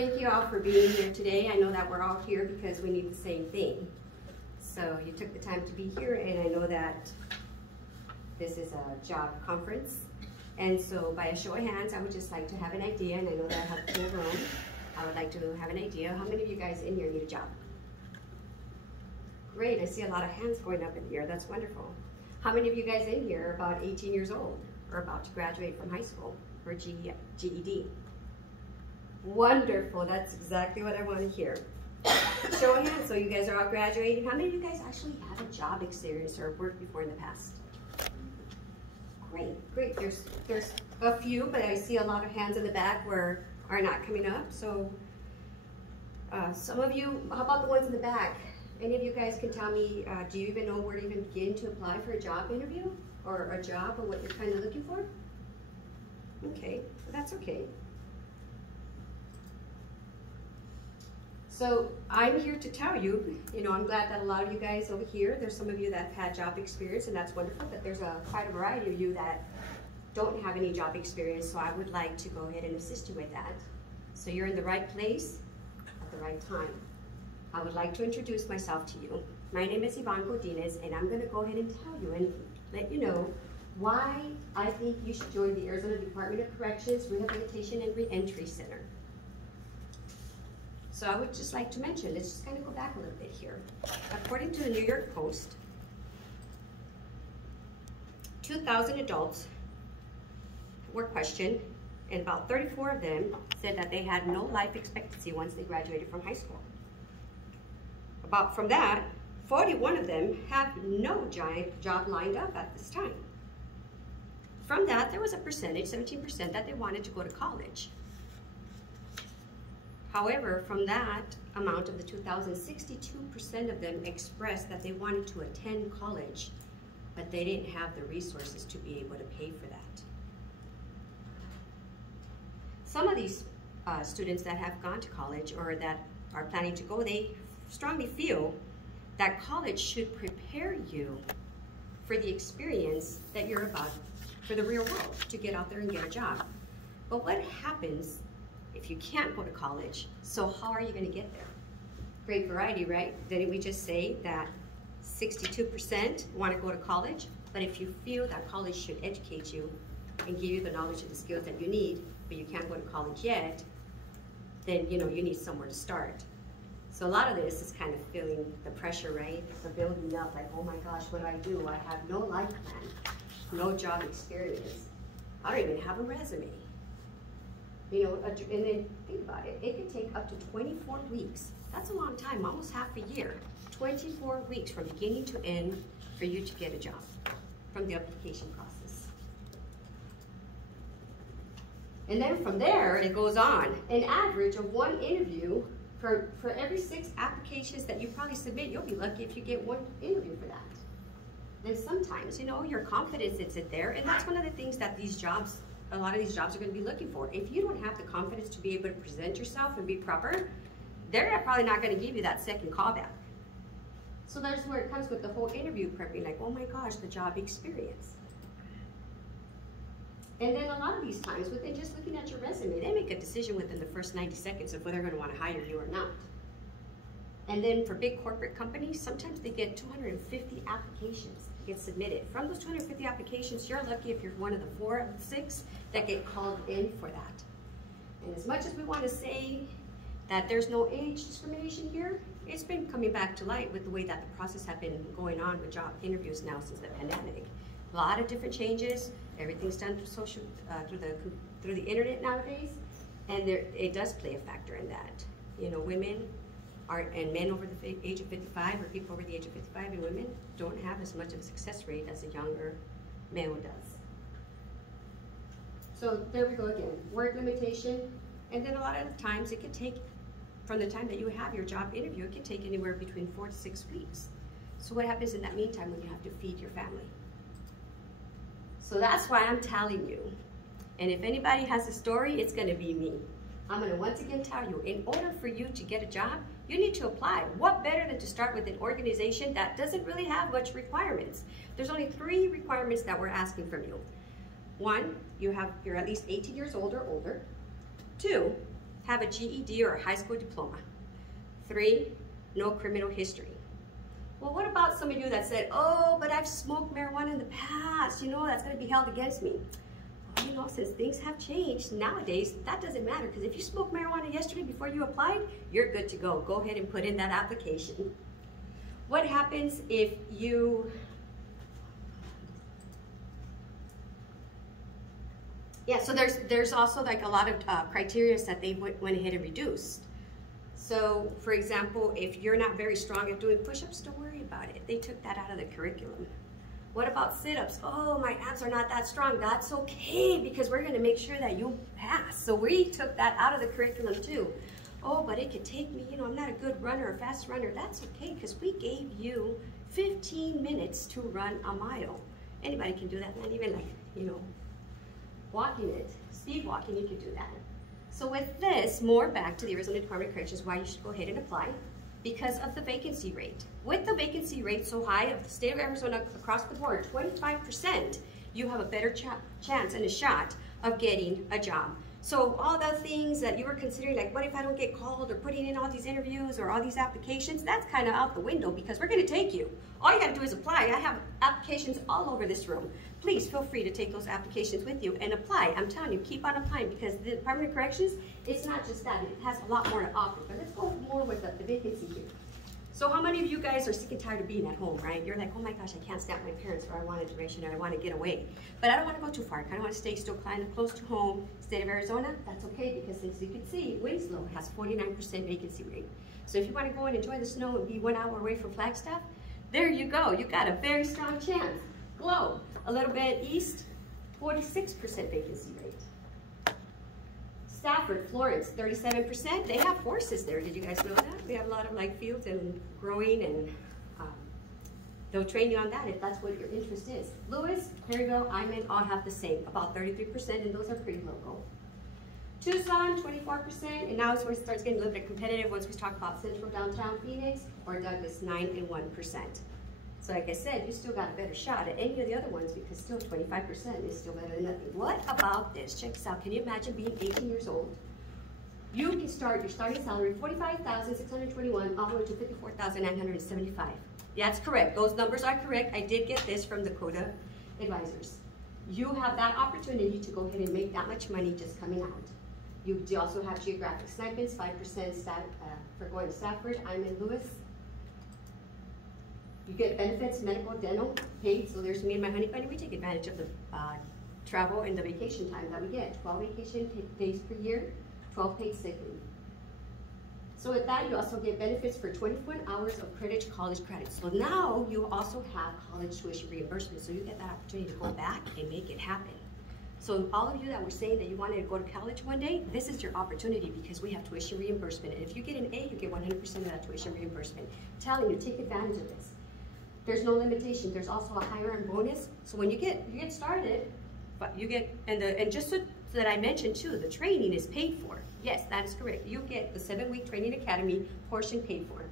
thank you all for being here today. I know that we're all here because we need the same thing. So you took the time to be here, and I know that this is a job conference. And so by a show of hands, I would just like to have an idea, and I know that I have a full room. I would like to have an idea. How many of you guys in here need a job? Great, I see a lot of hands going up in the air. That's wonderful. How many of you guys in here are about 18 years old or about to graduate from high school or GED? Wonderful, that's exactly what I want to hear. Show of hands, so you guys are all graduating. How many of you guys actually have a job experience or worked before in the past? Great, great. There's a few, but I see a lot of hands in the back where are not coming up. So some of you, how about the ones in the back? Any of you guys can tell me, do you even know where to even begin to apply for a job interview or a job or what you're kind of looking for? Okay, well, that's okay. So I'm here to tell you, I'm glad that a lot of you guys over here, there's some of you that have had job experience, and that's wonderful, but there's quite a variety of you that don't have any job experience, so I would like to go ahead and assist you with that. So you're in the right place at the right time. I would like to introduce myself to you. My name is Yvonne Godinez, and I'm going to go ahead and tell you and let you know why I think you should join the Arizona Department of Corrections Rehabilitation and Reentry Center. So I would just like to mention, let's just kind of go back a little bit here. According to the New York Post, 2,000 adults were questioned, and about 34 of them said that they had no life expectancy once they graduated from high school. From that, 41 of them have no job lined up at this time. From that, there was a percentage, 17%, that they wanted to go to college. However, from that amount of the 2,000, 62% of them expressed that they wanted to attend college, but they didn't have the resources to be able to pay for that. Some of these students that have gone to college or that are planning to go, they strongly feel that college should prepare you for the experience that you're about for the real world, to get out there and get a job. But what happens if you can't go to college? So how are you going to get there? Great variety, right? Didn't we just say that 62% want to go to college? But if you feel that college should educate you and give you the knowledge and the skills that you need, but you can't go to college yet, then you need somewhere to start. So a lot of this is kind of feeling the pressure, right? The building up, like, oh my gosh, what do? I have no life plan, no job experience. I don't even have a resume. And then think about it. It could take up to 24 weeks. That's a long time, almost half a year. 24 weeks from beginning to end for you to get a job from the application process. And then from there, it goes on. An average of one interview for every 6 applications that you probably submit. You'll be lucky if you get one interview for that. Then sometimes, your confidence is there, and that's one of the things that a lot of these jobs are going to be looking for. If you don't have the confidence to be able to present yourself and be proper, they're probably not going to give you that second callback. So that's where it comes with the whole interview prepping, like, oh my gosh, the job experience. And then a lot of these times, within just looking at your resume, they make a decision within the first 90 seconds of whether they're going to want to hire you or not. And then for big corporate companies, sometimes they get 250 applications get submitted. From those 250 applications, you're lucky if you're one of the 4 of the 6 that get called in for that. And as much as we want to say that there's no age discrimination here, it's been coming back to light with the way that the process has been going on with job interviews now since the pandemic. A lot of different changes. Everything's done through the internet nowadays, and it does play a factor in that. Women and men over the age of 55, or people over the age of 55 and women, don't have as much of a success rate as a younger male does. So there we go again, word limitation, and then a lot of times it could take, from the time that you have your job interview, it could take anywhere between 4 to 6 weeks. So what happens in that meantime when you have to feed your family? So that's why I'm telling you. And if anybody has a story, it's gonna be me. I'm gonna once again tell you, in order for you to get a job, you need to apply. What better than to start with an organization that doesn't really have much requirements? There's only 3 requirements that we're asking from you. 1, you're at least 18 years old or older. 2, have a GED or a high school diploma. 3, no criminal history. Well, what about some of you that said, oh, but I've smoked marijuana in the past, you know, that's gonna be held against me. Well, you know, since things have changed nowadays, that doesn't matter, because if you smoked marijuana yesterday before you applied, you're good to go. Go ahead and put in that application. What happens if you, yeah, so there's also like a lot of criteria that they went ahead and reduced. So, for example, if you're not very strong at doing push-ups, don't worry about it. They took that out of the curriculum. What about sit-ups? Oh, my abs are not that strong. That's okay, because we're gonna make sure that you pass. So we took that out of the curriculum too. Oh, but it could take me, you know, I'm not a good runner or fast runner. That's okay, because we gave you 15 minutes to run a mile. Anybody can do that, not even like, you know, walking it, speed walking, you can do that. So with this, more back to the Arizona Department of Corrections, why you should go ahead and apply, because of the vacancy rate. With the vacancy rate so high of the state of Arizona across the board, 25%, you have a better chance and a shot of getting a job. So all the things that you were considering, like what if I don't get called, or putting in all these interviews or all these applications, that's kind of out the window, because we're gonna take you. All you gotta do is apply. I have applications all over this room. Please feel free to take those applications with you and apply. I'm telling you, keep on applying, because the Department of Corrections, it's not just that, it has a lot more to offer. But let's go more with the vacancy here. So how many of you guys are sick and tired of being at home, right? You're like, oh my gosh, I can't stand my parents, or I want a duration, or I want to get away. But I don't want to go too far. I kind of want to stay still kind of close to home. State of Arizona, that's okay, because as you can see, Winslow has 49% vacancy rate. So if you want to go and enjoy the snow and be 1 hour away from Flagstaff, there you go. You got a very strong chance. Globe, a little bit east, 46% vacancy rate. Stafford, Florence, 37%. They have horses there. Did you guys know that? We have a lot of like fields and growing, and they'll train you on that if that's what your interest is. Lewis, Perryville, Iman all have the same, about 33%, and those are pretty local. Tucson, 24%, and now it's where it starts getting a little bit competitive once we talk about Central Downtown Phoenix, or Douglas, 9 and 1%. So like I said, you still got a better shot at any of the other ones, because still 25% is still better than nothing. What about this? Check this out. Can you imagine being 18 years old? You can start your starting salary, $45,621, all the way to $54,975. Yeah, that's correct. Those numbers are correct. I did get this from Dakota Advisors. You have that opportunity to go ahead and make that much money just coming out. You do also have geographic stipends, 5% for going to Stafford. I'm in Lewis. You get benefits, medical, dental, paid. So there's me and my honey bunny. We take advantage of the travel and the vacation time that we get. 12 vacation days per year, 12 paid sick leave. So with that, you also get benefits for 21 hours of college credits. So now you also have college tuition reimbursement. So you get that opportunity to go back and make it happen. So all of you that were saying that you wanted to go to college one day, this is your opportunity, because we have tuition reimbursement. And if you get an A, you get 100% of that tuition reimbursement. I'm telling you, take advantage of this. There's no limitation. There's also a hire-earn bonus. So when you get started, but you get, and just so that I mentioned too, the training is paid for. Yes, that is correct. You get the 7-week training academy portion paid for.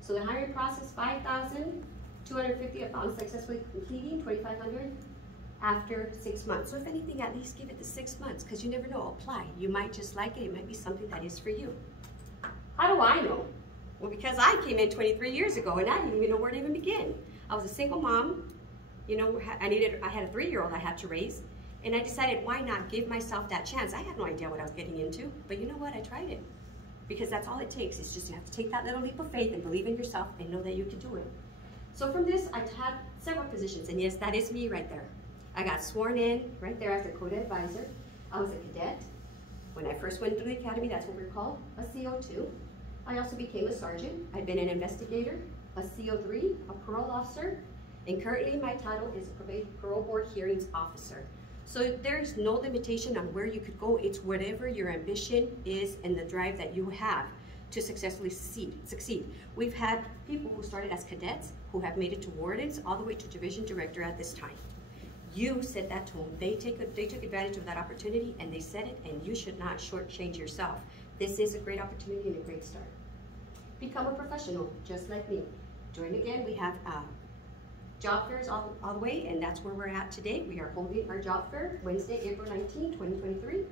So the hiring process, $5,250 upon successfully completing, $2,500 after 6 months. So if anything, at least give it the 6 months, because you never know. Apply. You might just like it. It might be something that is for you. How do I know? Well, because I came in 23 years ago, and I didn't even know where to even begin. I was a single mom. You know, I had a 3-year-old I had to raise. And I decided, why not give myself that chance? I had no idea what I was getting into, but you know what? I tried it, because that's all it takes. It's just you have to take that little leap of faith and believe in yourself and know that you can do it. So from this, I've had several positions, and yes, that is me right there. I got sworn in right there as a Dakota Advisor. I was a cadet. When I first went through the academy, that's what we're called, a CO2. I also became a sergeant. I've been an investigator, a CO3, a parole officer, and currently my title is a parole board hearings officer. So there's no limitation on where you could go. It's whatever your ambition is and the drive that you have to successfully succeed. We've had people who started as cadets who have made it to wardens, all the way to division director at this time. You said that to them. They took advantage of that opportunity, and they said it, and you should not shortchange yourself. This is a great opportunity and a great start. Become a professional, just like me. Join again. We have job fairs all the way, and that's where we're at today. We are holding our job fair Wednesday, April 19, 2023.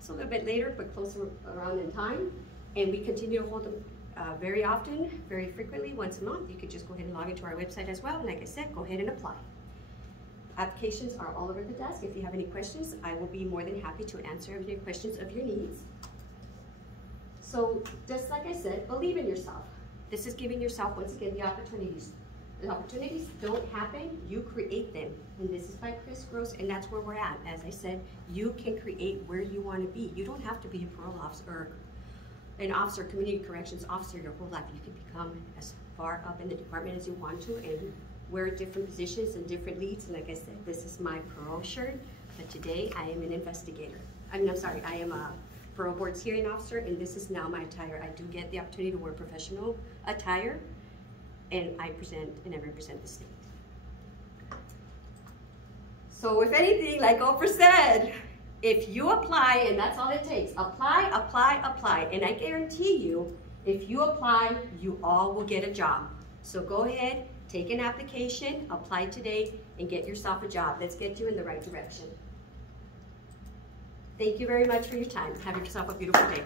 It's a little bit later, but closer around in time. And we continue to hold them very often, very frequently, once a month. You could just go ahead and log into our website as well. And like I said, go ahead and apply. Applications are all over the desk. If you have any questions, I will be more than happy to answer any questions of your needs. So just like I said, believe in yourself. This is giving yourself, once again, the opportunities. The opportunities don't happen, you create them. And this is by Chris Gross, and that's where we're at. As I said, you can create where you want to be. You don't have to be a parole officer or an officer, community corrections officer your whole life. You can become as far up in the department as you want to and wear different positions and different leads. And like I said, this is my parole shirt, but today I am an investigator. I am a parole board hearing officer, and this is now my attire. I do get the opportunity to wear professional attire, and I represent the state. So if anything, like Oprah said, if you apply, and that's all it takes, apply, apply, apply, and I guarantee you, if you apply, you all will get a job. So go ahead, take an application, apply today, and get yourself a job. Let's get you in the right direction. Thank you very much for your time. Have yourself a beautiful day.